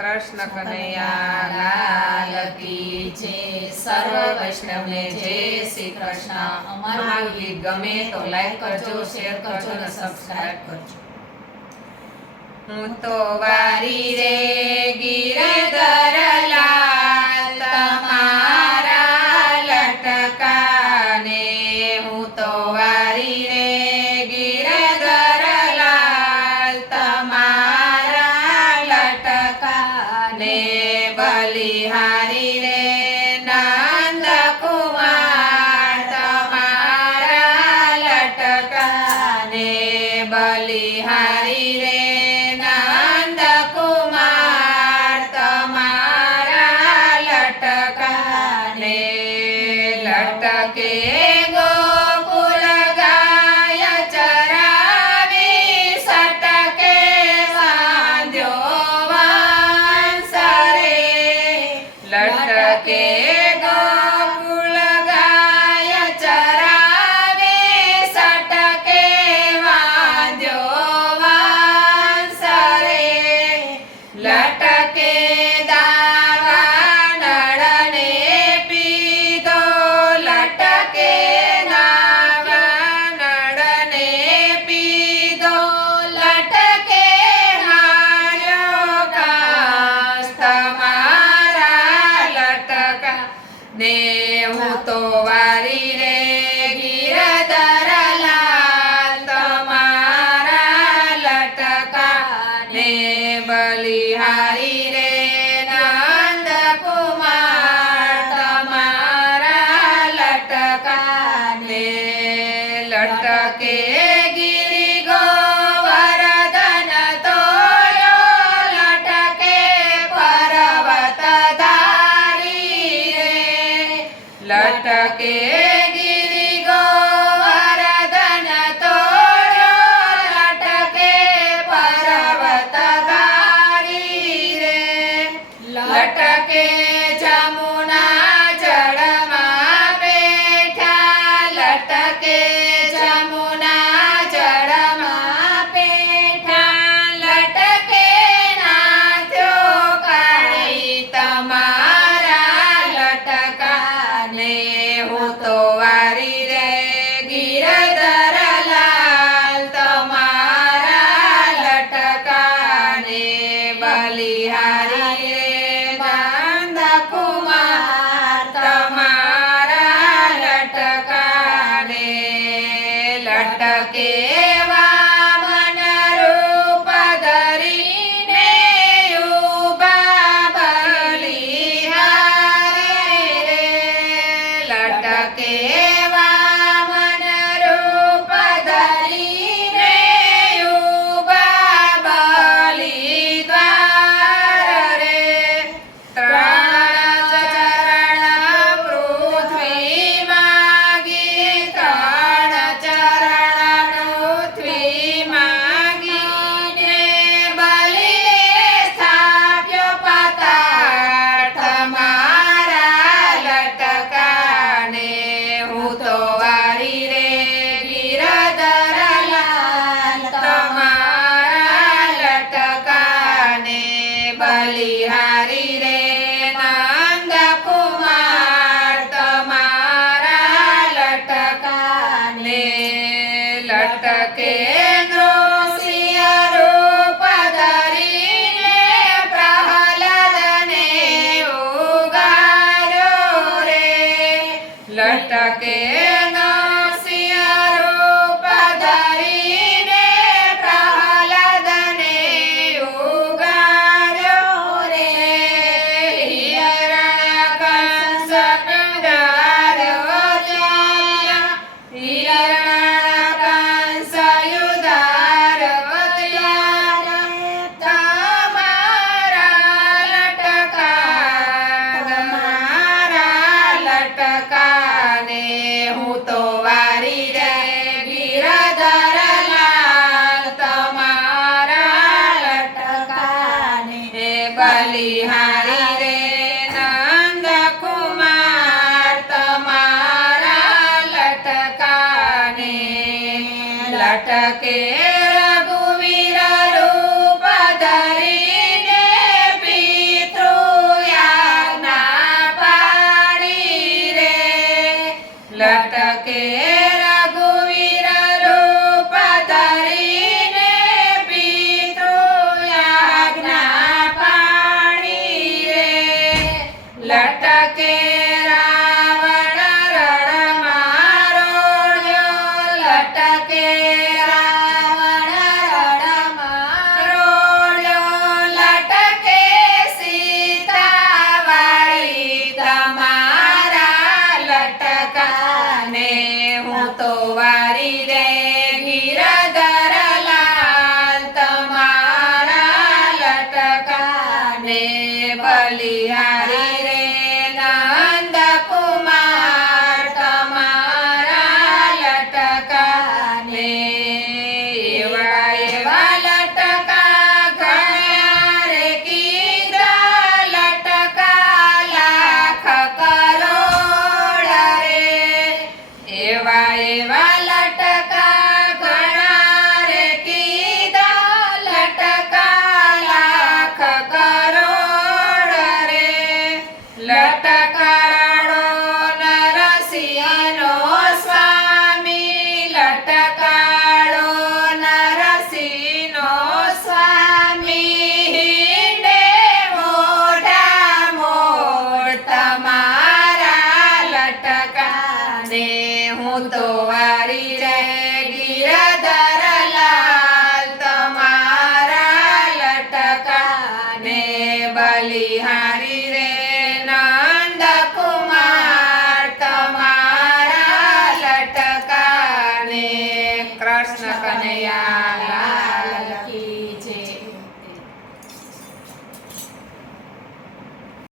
कृष्ण कन्हैया लाल की जय। सर्व वैष्णव ने जय श्री कृष्ण। અમારું ગીત ગમે તો લાઈક કરજો, શેર કરજો અને સબસ્ક્રાઇબ કરજો। હું તો વારી રે ગિરધર લાલ તમારા લટકાને, હું તો વારી રે ગિરધર લાલ તમારા લટકાને, બલિહારી રે નંદ કુમાર તમારા લટકાને, બલિહારી રે નંદ કુમાર તમારા લટકાને, લટકે ગોકુલ ગાય ચરાવી, સટકે સાંધ્યો વંશ રે, લટકે ગોકુલ ગાય ચરાવી, સટકે વાંધ્યો વંશ રે, લટકે દાવા નળને પીધો, લટકે દાવા નળને પીધો, લટકે માર્યો ઘાસ તમારા લટકા ને, હું તો વારી રે ગિરધર લાલ તમારા લટકા ને, બલિહારી રે નંદ કુમાર તમારા લટકા ને, લટકે ગિરિ ગોવર્ધન તોયો, લટકે પર્વત ધારી રે, લટકે ગિરિ ગોવર્ધન તોયો, લટકે પર્વત ધારી રે, લટકે જમુના જળમાં બેઠા, લટકે જમુના જળમાં બેઠા, લટકે નાથ્યો કાળી તમારા લટકાને, હું તો વારી રે ગિરધર લાલ તમારા લટકાને, બલિહારી રે નંદ કુમાર તમારા લટકાને, લટકે વામન રૂપ ધરીને ઊભા બલિહારી રે, લટકે વામન રૂપ ધરીને ઊભા બલિદ્વાર રે, ત્રણ ચરણ પૃથ્વી માગી, ત્રણ ચરણ પૃથ્વી માગીને, બલિને સ્થાપ્યો પાતાળ તમારા લટકાને, હું તો વારી રે ગિરધર લાલ તમારા લટકાને, બલિહારી રે નંદ કુમાર તમારા લટકાને, લટકે નૃસિંહ રૂપ ધરીને પ્રહલાદને ઉગાર્યો રે, લટકે નૃસિંહ રૂપ ધરીને પ્રહલાદને ઉગાર્યો રે, હિરણ્યકંસ કંગાર્યો ત્યાં, હિરણ્યકંસ યુધાર્યો ત્યાં, તમારા લટકાને, હું તો વારી રે ગિરધર લાલ તમારા લટકાને, બલિહારી રે નંદ કુમાર તમારા લટકાને, લટકે રઘુવીર રૂપ ધરીને પી બલિહારી રે નંદ કુમાર તમારા લટકાને એવા એવા લટકા ઘણા રે કીધા લટકા લાખ કરોડ રે એવા એવા લટકા ઘણા રે કીધા લટકા લાખ કરોડ રે લટકાળો નરસિંહનો સ્વામી લટકાળો નરસિંહનો સ્વામી હિંડે મોઢા મોઢ તમારા લટકાને હું તો વારી રે ગિરધર લાલ તમારા લટકાને બલિહારી રે